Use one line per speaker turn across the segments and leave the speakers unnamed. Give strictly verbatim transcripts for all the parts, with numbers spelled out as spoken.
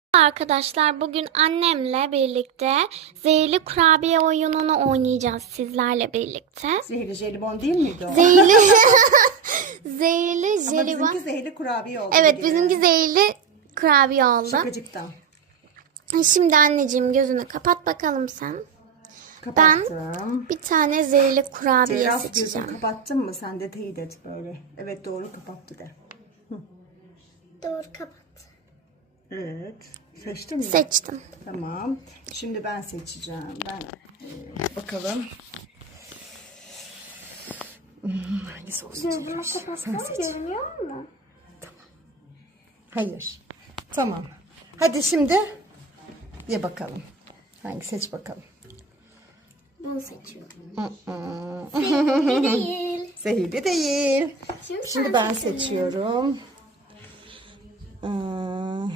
Arkadaşlar bugün annemle birlikte zehirli kurabiye oyununu oynayacağız sizlerle birlikte.
Zehirli jelibon değil miydi o?
Zehirli zehirli
Ama
jelibon.
bizimki zehirli kurabiye oldu.
Evet,
gibi.
bizimki zehirli kurabiye oldu.
Şakacıktan.
Şimdi anneciğim gözünü kapat bakalım sen.
Kapattım.
Bir tane zehirli kurabiye
Ceylan
seçeceğim.
gözünü kapattın mı? Sen de teyit et böyle. Evet doğru kapattı de.
Doğru kapat.
Evet. Seçtin mi?
Seçtim.
Tamam. Şimdi ben seçeceğim. Ben e, bakalım. Hmm, hangisi olsun?
Gözümü kapatsam görünüyor mu?
Hayır. Tamam. Hadi şimdi ye bakalım. Hangi seç bakalım.
Bunu seçiyorum.
Mm-mm.
Zehirli değil.
Zehirli değil.
Şimdi,
Şimdi
sen
ben
seçelim.
seçiyorum. Hmm.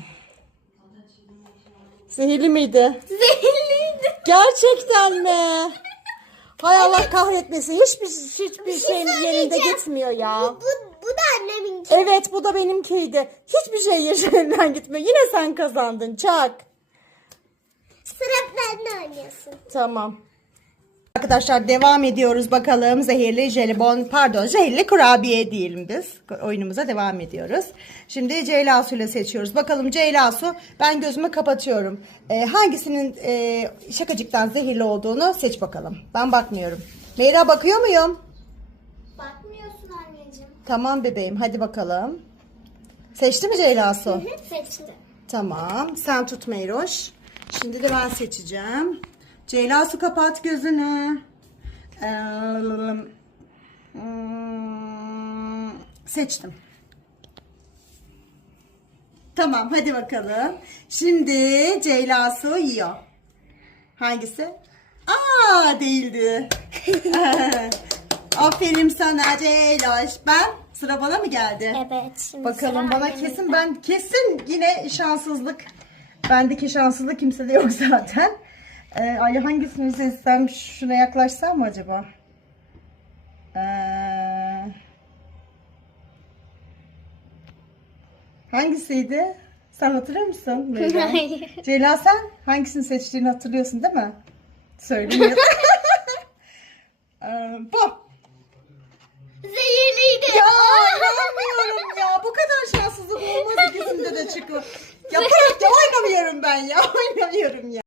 Zehirli miydi?
Zehirliydi.
Gerçekten mi? Hay Allah kahretmesin. Hiçbir hiçbir şeyin yerinde
söyleyeceğim.
gitmiyor ya.
Bu, bu da anneminki.
Evet bu da benimkiydi. Hiçbir şey yerinden gitmiyor. Yine sen kazandın. Çak.
Sıra bende oynuyorsun.
Tamam. Arkadaşlar devam ediyoruz bakalım. Zehirli jelibon, pardon zehirli kurabiye diyelim biz. Oyunumuza devam ediyoruz. Şimdi Ceyla Su ile seçiyoruz. Bakalım Ceyla Su, ben gözümü kapatıyorum. Ee, hangisinin e, şakacıktan zehirli olduğunu seç bakalım. Ben bakmıyorum. Meyra bakıyor muyum?
Bakmıyorsun anneciğim.
Tamam bebeğim, hadi bakalım. Seçti mi Ceyla Su?
Seçtim.
Tamam. Sen tut Meyroş. Şimdi de ben seçeceğim. Ceyla Su kapat gözünü. Ee, hmm, seçtim. Tamam hadi bakalım. Şimdi Ceyla Su yiyor. Hangisi? Aa değildi. Aferin sana Ceyloş. Ben sıra bana mı geldi?
Evet. Şimdi
Bakalım
sıra
bana
annemizde.
kesin ben kesin yine şanssızlık. Bendeki şanssızlık kimsede yok zaten. Ee, ay hangisini seçsem, şuna yaklaşsam mı acaba? Ee, hangisiydi? Sen hatırlıyor musun? Meyra?
Hayır.
Ceyla sen hangisini seçtiğini hatırlıyorsun değil mi? Söylemiyorum. ee, bu.
Zehirliydi.
Ya inanmıyorum ya. Bu kadar şanssızlık olmaz ikisinde de çıkıyor. Yaparak ya oynamıyorum ben ya. Oynamıyorum ya.